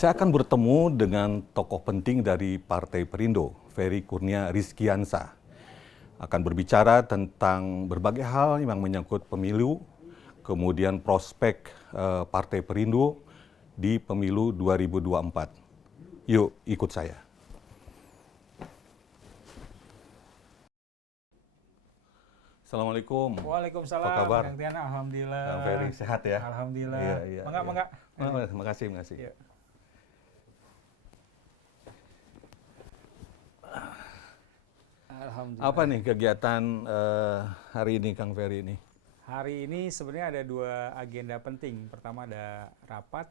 Saya akan bertemu dengan tokoh penting dari Partai Perindo, Ferry Kurnia Rizkiansa. Akan berbicara tentang berbagai hal yang menyangkut pemilu, kemudian prospek Partai Perindo di pemilu 2024. Yuk, ikut saya. Assalamualaikum. Waalaikumsalam. Apa kabar? Kang Tiana, alhamdulillah. Kang Ferry, sehat ya? Alhamdulillah. Iya. Mangga. Makasih. Iya. Alhamdulillah. Apa nih kegiatan hari ini, Kang Ferry ini? Hari ini sebenarnya ada dua agenda penting. Pertama ada rapat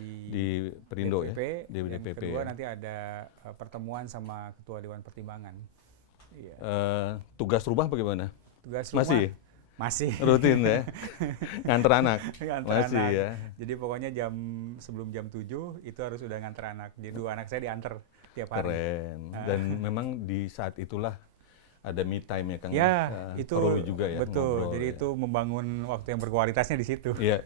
Di Perindo DPP. ya? Di Yang DPP kedua ya? nanti ada pertemuan sama Ketua Dewan Pertimbangan. Iya. Tugas rumah bagaimana? Tugas rumah masih Rutin ya? Nganter anak? nganter Masih anak. ya? Jadi pokoknya sebelum jam 7 itu harus sudah nganter anak. Jadi dua anak saya diantar tiap hari. Keren. Dan memang di saat itulah ada me time ya Kang? Ya, itu perlu juga ya? betul. Ngobrol, Jadi ya. itu membangun waktu yang berkualitasnya di situ. Iya.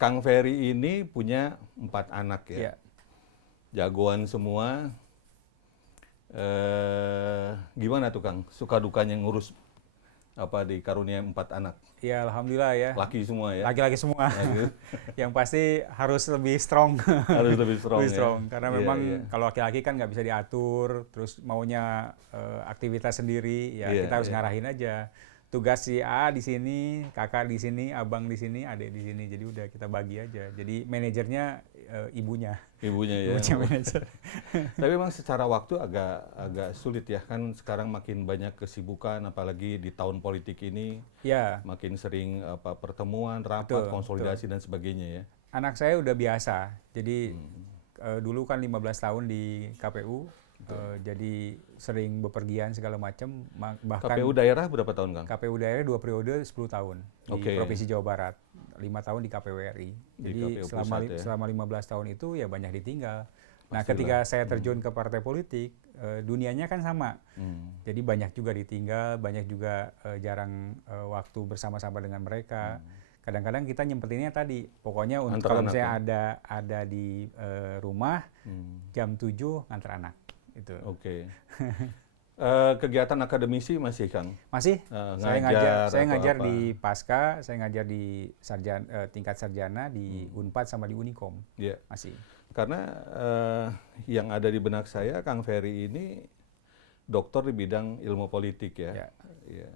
Kang Ferry ini punya 4 anak ya? Iya. Jagoan semua. Gimana tuh Kang? Suka dukanya ngurus di karunia 4 anak? Ya, alhamdulillah ya. Laki semua ya? Laki-laki semua. Laki. Yang pasti harus lebih strong. Harus lebih strong Lebih ya? strong. Karena Iya, memang iya. kalau laki-laki kan nggak bisa diatur, terus maunya aktivitas sendiri, ya Iya, kita harus iya. ngarahin aja. Tugas si A di sini, kakak di sini, abang di sini, adik di sini. Jadi udah kita bagi aja. Jadi manajernya ibunya. Ibunya ya? Ibunya manajer. Tapi memang secara waktu agak sulit ya, kan sekarang makin banyak kesibukan, apalagi di tahun politik ini Ya, makin sering pertemuan, rapat, Betul, konsolidasi dan sebagainya ya. anak saya udah biasa. Jadi dulu kan 15 tahun di KPU, jadi sering bepergian segala macam. Bahkan KPU daerah berapa tahun Kang? KPU daerah 2 periode 10 tahun di Oke. Provinsi Jawa Barat, 5 tahun di KPU RI. Di Jadi KPU selama pusat ya. selama 15 tahun itu ya banyak ditinggal. Nah, Pastilah. ketika saya terjun ke partai politik, dunianya kan sama. Jadi banyak juga ditinggal, banyak juga jarang waktu bersama-sama dengan mereka. Kadang-kadang kita nyempetinnya tadi, pokoknya untuk Antar kalau anak misalnya ada di rumah jam 7 nganter anak itu. Oke. Kegiatan akademisi masih Kang? Masih saya Ngajar ngajar atau apa? di Pasca, saya ngajar di tingkat sarjana di Unpad sama di Unikom. Iya. Masih. Karena yang ada di benak saya, Kang Ferry ini doktor di bidang ilmu politik ya. Ya. Iya.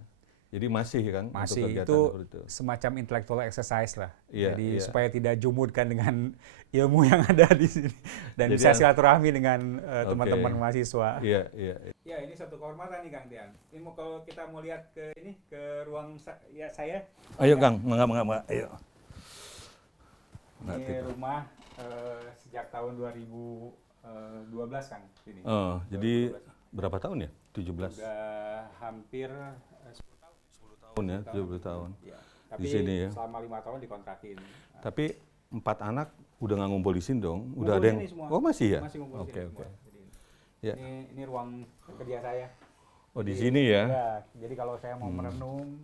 Jadi masih kan Masih untuk kegiatan itu seperti itu. semacam intellectual exercise lah. Iya, Jadi iya. supaya tidak jumudkan dengan ilmu yang ada di sini dan Jadi bisa silaturahmi dengan teman-teman Oke. mahasiswa. Iya. Ya, ini satu kehormatan nih Kang Tian. Ini kalau kita mau lihat ke ruang saya. Ayo Kang, mangga. Ayo. Ini rumah sejak tahun 2012 Kang. Ini. Oh, jadi 2012. berapa tahun ya? 17 Udah hampir 10 tahun ya, 70 tahun. Ya. Tapi Di sini ya. selama 5 tahun dikontrakin. Tapi 4 anak udah nggak ngumpul di sini dong? Ngumpul Udah ada di yang sini semua. Oh, masih ya? Masih ngumpul di Oke, sini oke. semua. Jadi, Ya. ini ruang kerja saya. Oh, di Jadi, sini ya. Jadi kalau saya mau merenung,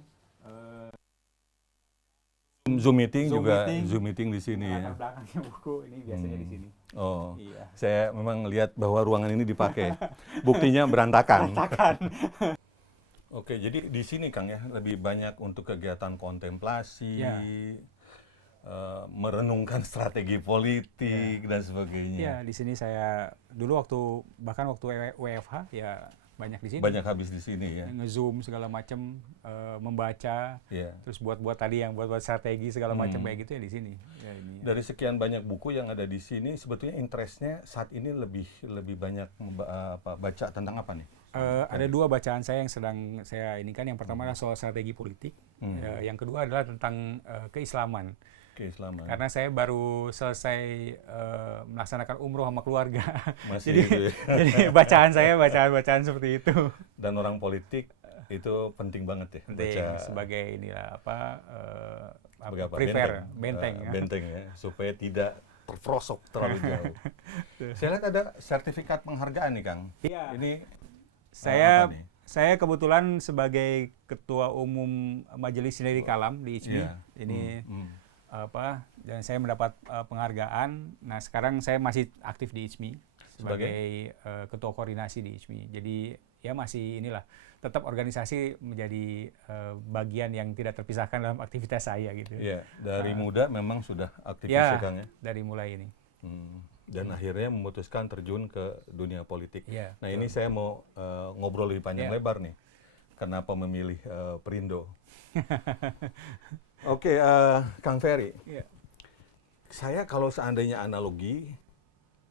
Zoom meeting Zoom juga meeting. Zoom meeting di sini ya. latar belakangnya buku ini biasanya di sini. Oh. Iya. Saya memang lihat bahwa ruangan ini dipakai. Buktinya berantakan. Oke, jadi di sini Kang ya lebih banyak untuk kegiatan kontemplasi, Ya. merenungkan strategi politik dan sebagainya. Iya, di sini saya dulu bahkan waktu WFH ya banyak di sini. Banyak habis di sini ya. Nge-zoom segala macam, membaca, Iya. terus buat tadi yang buat strategi segala macam kayak gitu ya di sini. Ya, ini. Dari sekian banyak buku yang ada di sini, sebetulnya interestnya saat ini lebih banyak baca tentang apa nih? Ada dua bacaan saya yang sedang saya ini kan. Yang pertama adalah soal strategi politik, yang kedua adalah tentang keislaman. Keislaman. Karena saya baru selesai melaksanakan umroh sama keluarga. Masih jadi, itu ya. jadi bacaan saya bacaan seperti itu. Dan orang politik itu penting banget ya. Penting baca sebagai inilah berapa? prepare benteng ya. Benteng ya, supaya tidak terperosok terlalu jauh. Saya lihat ada sertifikat penghargaan nih Kang. Iya. Ini Saya apa nih? saya kebetulan sebagai ketua umum Majelis Sinari Kalam di ICMI. Iya. Ini dan saya mendapat penghargaan. Nah, sekarang saya masih aktif di ICMI sebagai ketua koordinasi di ICMI. Jadi ya masih inilah, tetap organisasi menjadi bagian yang tidak terpisahkan dalam aktivitas saya gitu. Iya, dari muda memang sudah aktivis Ya, Kang ya. dari mulai ini. Dan akhirnya memutuskan terjun ke dunia politik. Ya, Nah, ini saya mau ngobrol lebih panjang lebar nih. Kenapa memilih Perindo? Oke, Kang Ferry. Ya. Saya kalau seandainya analogi,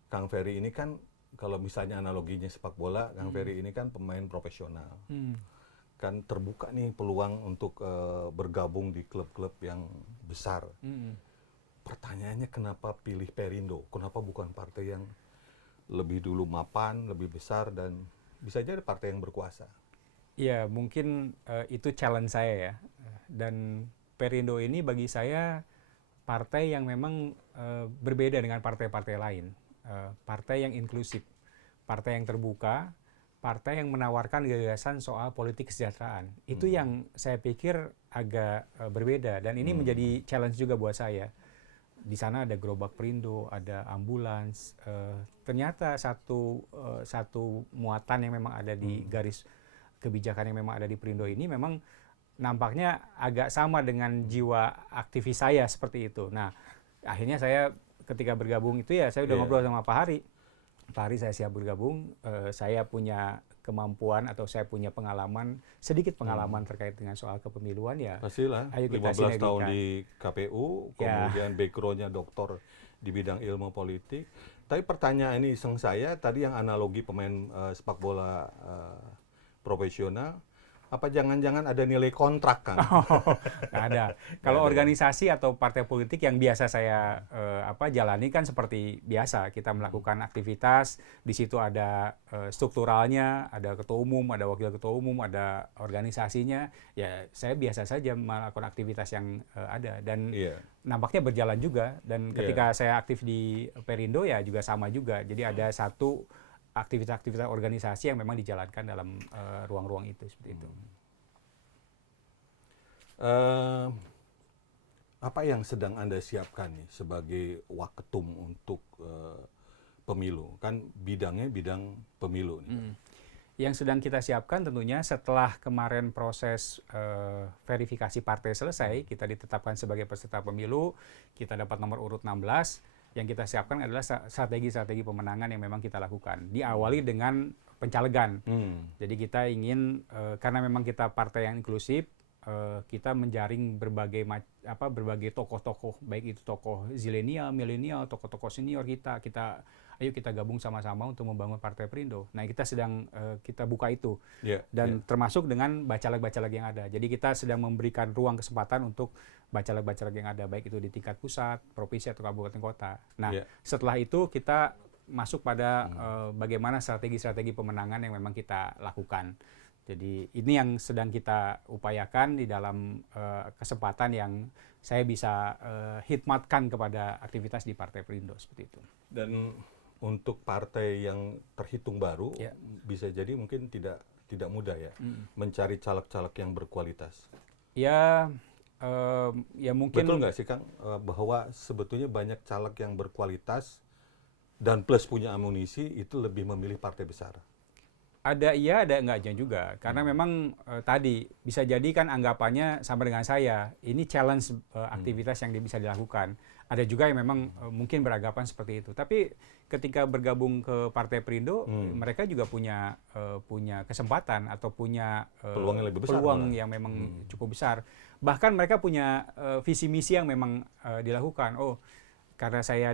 Kang Ferry ini kan kalau misalnya analoginya sepak bola, Kang Ferry ini kan pemain profesional. Kan terbuka nih peluang untuk bergabung di klub-klub yang besar. Pertanyaannya kenapa pilih Perindo? Kenapa bukan partai yang lebih dulu mapan, lebih besar, dan bisa jadi partai yang berkuasa? Ya, mungkin itu challenge saya ya. Dan Perindo ini bagi saya partai yang memang berbeda dengan partai-partai lain. Partai yang inklusif, partai yang terbuka, partai yang menawarkan gagasan soal politik kesejahteraan. Itu yang saya pikir agak berbeda, dan ini menjadi challenge juga buat saya. Di sana ada gerobak Perindo, ada ambulans. Ternyata satu muatan yang memang ada di garis kebijakan yang memang ada di Perindo ini memang nampaknya agak sama dengan jiwa aktivis saya seperti itu. Nah, akhirnya saya ketika bergabung itu ya saya udah ngobrol sama Pak Hari. Pak Hari, saya siap bergabung. Saya punya kemampuan atau saya punya pengalaman, sedikit pengalaman terkait dengan soal kepemiluan ya. Pastilah, Ayo kita 15 tahun sinergikan. di KPU, kemudian background-nya doktor di bidang ilmu politik. Tapi pertanyaan ini iseng saya, tadi yang analogi pemain sepak bola profesional, apa jangan-jangan ada nilai kontrak, Kang? Nggak ada. Kalau organisasi atau partai politik yang biasa saya jalani kan seperti biasa. Kita melakukan aktivitas, di situ ada strukturalnya, ada ketua umum, ada wakil ketua umum, ada organisasinya. Ya, saya biasa saja melakukan aktivitas yang ada. Dan nampaknya berjalan juga. Dan ketika saya aktif di Perindo ya juga sama juga. Jadi ada satu aktivitas-aktivitas organisasi yang memang dijalankan dalam ruang-ruang itu seperti itu. Apa yang sedang Anda siapkan nih sebagai waketum untuk pemilu? Kan bidangnya bidang pemilu nih. Yang sedang kita siapkan tentunya setelah kemarin proses verifikasi partai selesai, kita ditetapkan sebagai peserta pemilu, kita dapat nomor urut 16. Yang kita siapkan adalah strategi-strategi pemenangan yang memang kita lakukan. Diawali dengan pencalegan. Jadi kita ingin, karena memang kita partai yang inklusif, kita menjaring berbagai tokoh-tokoh, baik itu tokoh zilenial, milenial, tokoh-tokoh senior ayo kita gabung sama-sama untuk membangun Partai Perindo. Nah, kita sedang kita buka itu. Dan termasuk dengan bacaleg-bacaleg yang ada. Jadi kita sedang memberikan ruang kesempatan untuk bacaleg-bacaleg yang ada, baik itu di tingkat pusat, provinsi, atau kabupaten kota. Nah, setelah itu kita masuk pada bagaimana strategi-strategi pemenangan yang memang kita lakukan. Jadi ini yang sedang kita upayakan di dalam kesempatan yang saya bisa khidmatkan kepada aktivitas di Partai Perindo seperti itu. Dan untuk partai yang terhitung baru, bisa jadi mungkin tidak mudah ya mencari caleg-caleg yang berkualitas. Ya mungkin. Betul nggak sih, Kang, bahwa sebetulnya banyak caleg yang berkualitas dan plus punya amunisi itu lebih memilih partai besar? Ada iya, ada enggaknya juga. Karena memang tadi bisa jadi kan anggapannya sama dengan saya. Ini challenge aktivitas yang bisa dilakukan. Ada juga yang memang mungkin beranggapan seperti itu. Tapi ketika bergabung ke Partai Perindo, mereka juga punya kesempatan atau punya peluang yang lebih besar, peluang yang memang cukup besar. Bahkan mereka punya visi misi yang memang dilakukan. Oh, karena saya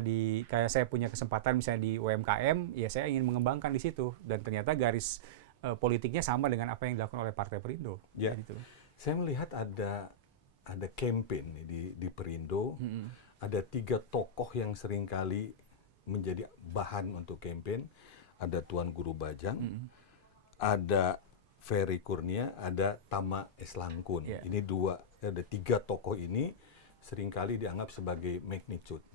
punya kesempatan misalnya di UMKM, ya saya ingin mengembangkan di situ, dan ternyata garis politiknya sama dengan apa yang dilakukan oleh Partai Perindo. Ya, gitu. Saya melihat ada campaign di Perindo, ada 3 tokoh yang seringkali menjadi bahan untuk campaign. Ada Tuan Guru Bajang, ada Ferry Kurnia, ada Tama S. Langkun. Ini ada 3 tokoh ini seringkali dianggap sebagai magnitude.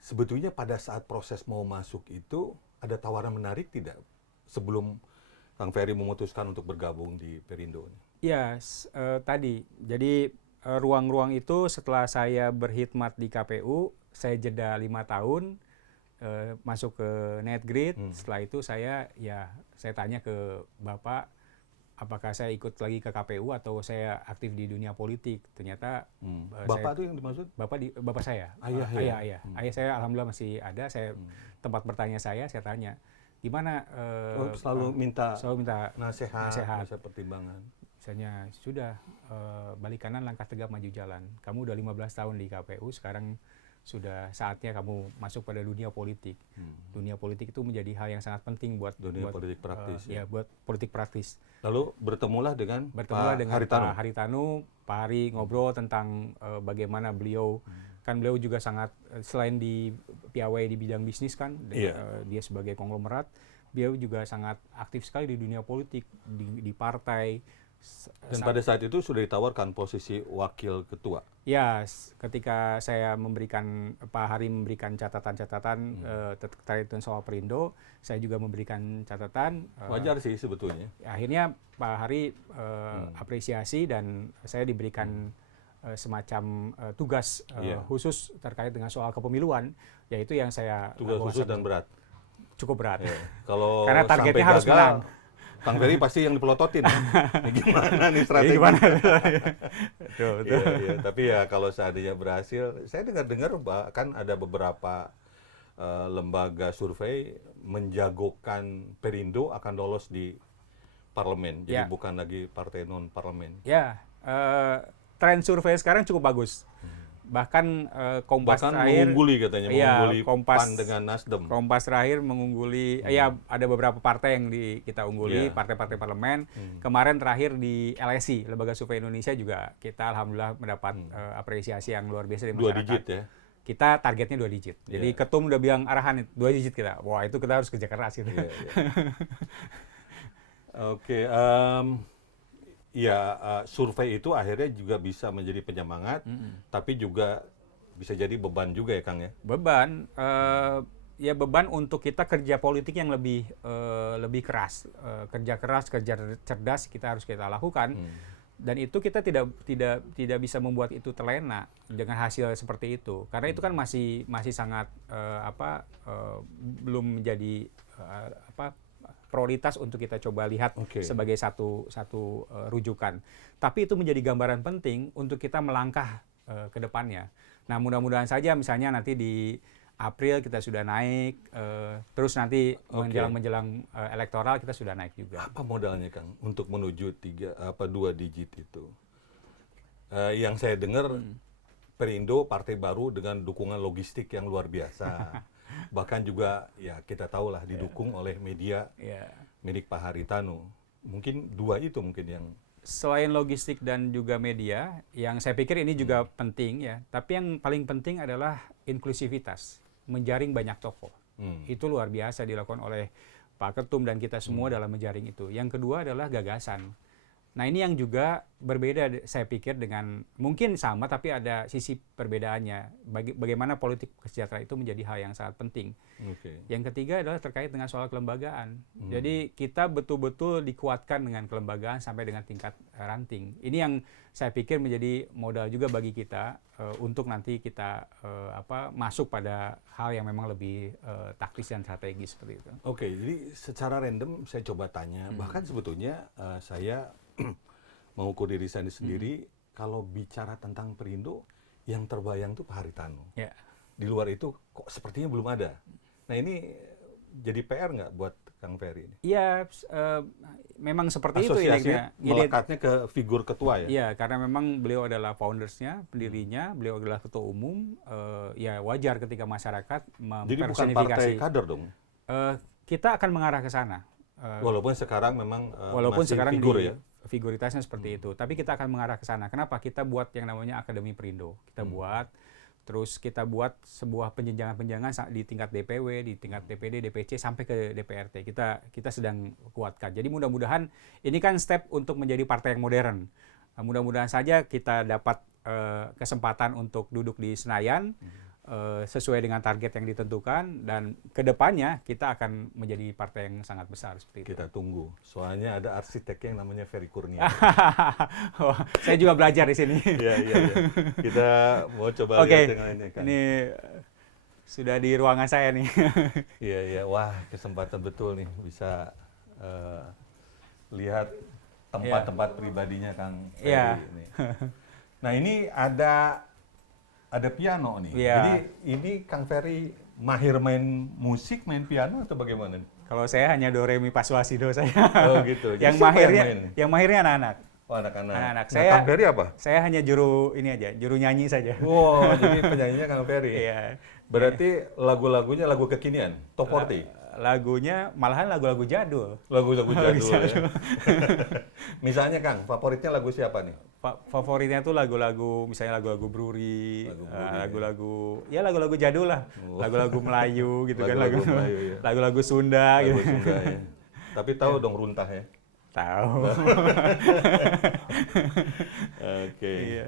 Sebetulnya pada saat proses mau masuk itu ada tawaran menarik tidak sebelum Kang Ferry memutuskan untuk bergabung di Perindo? Ya, tadi. Jadi ruang-ruang itu setelah saya berkhidmat di KPU, saya jeda 5 tahun, masuk ke Netgrid. Setelah itu saya tanya ke Bapak, apakah saya ikut lagi ke KPU atau saya aktif di dunia politik. Ternyata Bapak itu yang dimaksud? Bapak saya. Ayah. Ayah saya alhamdulillah masih ada. Saya tempat bertanya saya tanya, gimana? Selalu minta nasihat, pertimbangan. Misalnya sudah balik kanan langkah tegap maju jalan. Kamu udah 15 tahun di KPU, sekarang sudah saatnya kamu masuk pada dunia politik. Dunia politik itu menjadi hal yang sangat penting buat politik praktis. Buat politik praktis. Lalu bertemulah dengan Pak Haritanu. Pak Hari ngobrol tentang bagaimana beliau kan beliau juga sangat selain di piawai di bidang bisnis kan, dia sebagai konglomerat, beliau juga sangat aktif sekali di dunia politik, di partai. Dan pada saat itu sudah ditawarkan posisi wakil ketua. Ya, ketika saya Pak Hari memberikan catatan-catatan terkait dengan soal Perindo, saya juga memberikan catatan. Wajar sih sebetulnya. Akhirnya Pak Hari apresiasi dan saya diberikan semacam tugas khusus terkait dengan soal kepemiluan, yaitu yang saya tugas khusus dan berat. Cukup berat. Kalau karena targetnya harus gagal, menang. Kang Ferry pasti yang dipelototin. Gimana nih strategi? Betul. Iya, tapi ya kalau seandainya berhasil, saya dengar bahkan ada beberapa lembaga survei menjagokan Perindo akan lolos di parlemen. Jadi bukan lagi partai non parlemen. Ya, tren survei sekarang cukup bagus. Bahkan Kompas terakhir mengungguli katanya, mengungguli PAN dengan Nasdem. Kompas terakhir mengungguli, ada beberapa partai yang kita ungguli, partai-partai parlemen. Kemarin terakhir di LSI, Lembaga Survei Indonesia juga kita alhamdulillah mendapat apresiasi yang luar biasa dari masyarakat. 2 digit ya? Kita targetnya 2 digit. Jadi ketum udah bilang arahan 2 digit kita. Wah itu kita harus kerja keras gitu. Oke. Survei itu akhirnya juga bisa menjadi penyemangat, tapi juga bisa jadi beban juga ya Kang ya? Beban, beban untuk kita kerja politik yang lebih keras, kerja cerdas kita lakukan, dan itu kita tidak bisa membuat itu terlena dengan hasil seperti itu, karena itu kan masih sangat belum menjadi prioritas untuk kita coba lihat sebagai satu rujukan. Tapi itu menjadi gambaran penting untuk kita melangkah ke depannya. Nah, mudah-mudahan saja misalnya nanti di April kita sudah naik, terus nanti menjelang elektoral kita sudah naik juga. Apa modalnya Kang untuk menuju 2 digit itu? Yang saya dengar Perindo partai baru dengan dukungan logistik yang luar biasa. Bahkan juga ya kita tahulah didukung oleh media milik Pak Haritanu. Mungkin 2 itu mungkin yang selain logistik dan juga media, yang saya pikir ini juga penting ya. Tapi yang paling penting adalah inklusivitas, menjaring banyak tokoh. Itu luar biasa dilakukan oleh Pak Ketum dan kita semua dalam menjaring itu. Yang kedua adalah gagasan. Nah ini yang juga berbeda saya pikir dengan, mungkin sama tapi ada sisi perbedaannya. Bagaimana politik kesejahteraan itu menjadi hal yang sangat penting. Yang ketiga adalah terkait dengan soal kelembagaan. Jadi kita betul-betul dikuatkan dengan kelembagaan sampai dengan tingkat ranting. Ini yang saya pikir menjadi modal juga bagi kita untuk nanti kita masuk pada hal yang memang lebih taktis dan strategis seperti itu. Oke, jadi secara random saya coba tanya, bahkan sebetulnya saya mengukur diri saya sendiri, kalau bicara tentang Perindo, yang terbayang tuh Pak Haritanu. Di luar itu kok sepertinya belum ada. Nah ini jadi PR nggak buat Kang Ferry ini? Iya, memang seperti asosiasi itu. Melekatnya ke figur ketua ya? Iya, karena memang beliau adalah foundersnya, pendirinya, beliau adalah ketua umum. Ya wajar ketika masyarakat mempersonifikasi. Jadi bukan partai kader dong? Kita akan mengarah ke sana. Walaupun sekarang memang masih sekarang figur ya? Figuritasnya seperti itu. Tapi kita akan mengarah ke sana. Kenapa? Kita buat yang namanya Akademi Perindo. Kita terus kita buat sebuah penjenjangan-penjenjangan di tingkat DPW, di tingkat DPD, DPC sampai ke DPRT. Kita sedang kuatkan. Jadi mudah-mudahan ini kan step untuk menjadi partai yang modern. Mudah-mudahan saja kita dapat kesempatan untuk duduk di Senayan. sesuai dengan target yang ditentukan, dan kedepannya kita akan menjadi partai yang sangat besar seperti itu. Kita tunggu. Soalnya ada arsitek yang namanya Ferry Kurnia. Oh, saya juga belajar di sini. Iya, iya, iya. Kita mau coba Oke, lihat dengan ini kan. ini sudah di ruangan saya nih. Iya, iya. Wah, kesempatan betul nih bisa lihat tempat-tempat pribadinya Kang Ferry Iya. ini. Nah, ini ada piano nih. Iya. Jadi ini Kang Ferry mahir main musik, main piano atau bagaimana? Kalau saya hanya do re mi fa sol la si do saya. Oh gitu. Jadi yang siapa mahirnya, main? yang mahirnya anak-anak. Oh, anak-anak. Anak-anak. Nah, Kang Ferry apa? Saya hanya juru ini aja, juru nyanyi saja. Wow, jadi penyanyinya Kang Ferry. Iya. Berarti lagu-lagunya lagu kekinian, top 40. Lagunya malahan lagu-lagu jadul. Lagu-lagu Lagu jadul ya. jadul. Misalnya Kang, favoritnya lagu siapa nih? Favoritnya tuh lagu-lagu, misalnya lagu-lagu Bruri, Lagu Bruri, lagu-lagu, ya lagu-lagu jadul lah, Oh. lagu-lagu Melayu gitu kan, Lagu-lagu Melayu, ya. lagu-lagu Sunda Lagu gitu. Sunda ya. Tapi tahu dong runtah ya. Tahu. Oke. Iya.